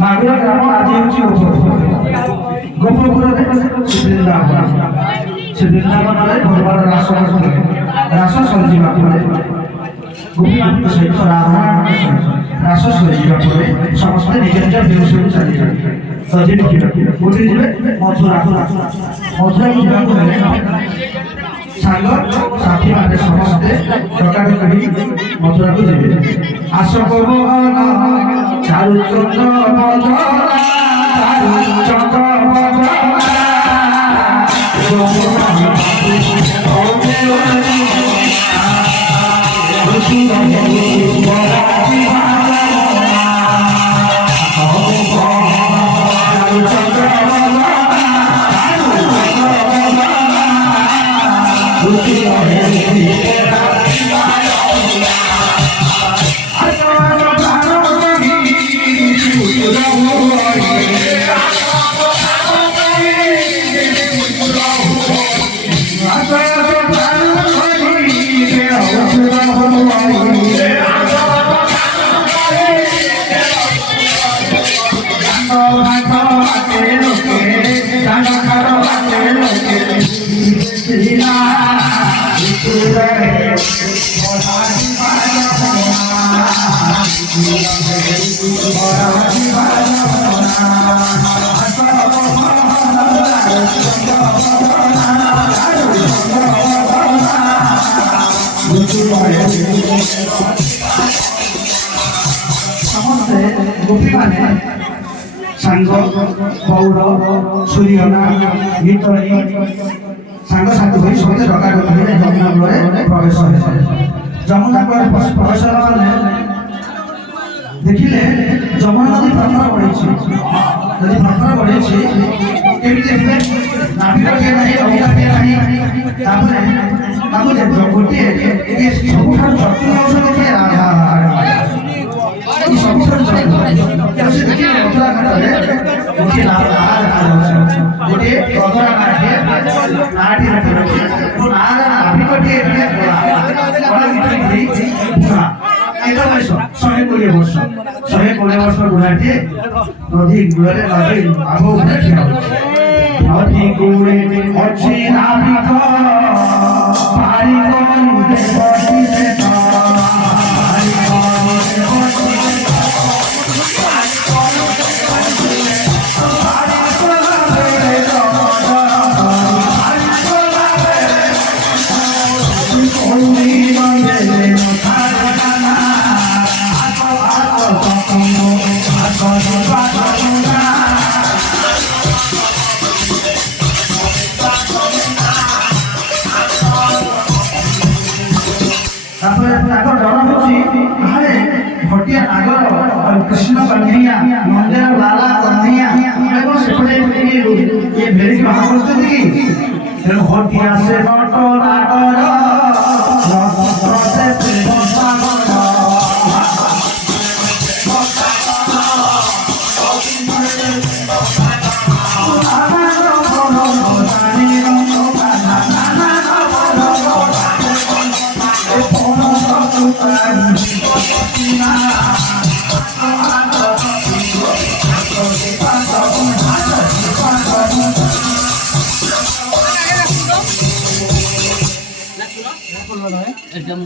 মাগুরা গ্রাম আজি হচ্ছে গোপপুরে বৃন্দাবন ভগবান রাস সঞ্জীবা করে গোপীনাথ সহিত রাস সঞ্জীবা করে সমস্ত নিজের নিজের বেউসুরি চালিয়ে গোটি যাবে মথুরা ଯିବାକୁ ହେଲେ ସାଙ୍ଗ ସାଥୀ ମାନେ ସମସ୍ତେ ଡକାଡକି କରି ମଥୁରାକୁ ଯିବେ। ଆସ ପବନ ଚାରୁଚନ୍ଦ୍ର ବଦନା ଚାରୁଚନ୍ଦ୍ର ବଦନା गोपी माने सांग पौड़ सूर्यना गीतरी सांग साथी हो समस्त डकाडकी जमुना कूल प्रवेश जमुना कूल प्रवेश देखिले जमुना नदी प्रखर बढ़ी केमी देखिले नाभिर के नहीं अभिरा के नहीं गोटे सबुठार जटिल औषध किए राधा सबुठार जटिल देखिए मथुरा घाटे गोटे गोटे गदरा नाटी रखी नाभिकटे शहे 20 वर्ष बुढ़ाटे नदी कूल नदी आग नदी कूले अच्छी नाविक भटिया नागर कृष्ण कन्हैया मंदिर लाला कन्हैया ये भेड़ी बाहर करते कि भटिया से नट नागर से प्रेम सागर एकदम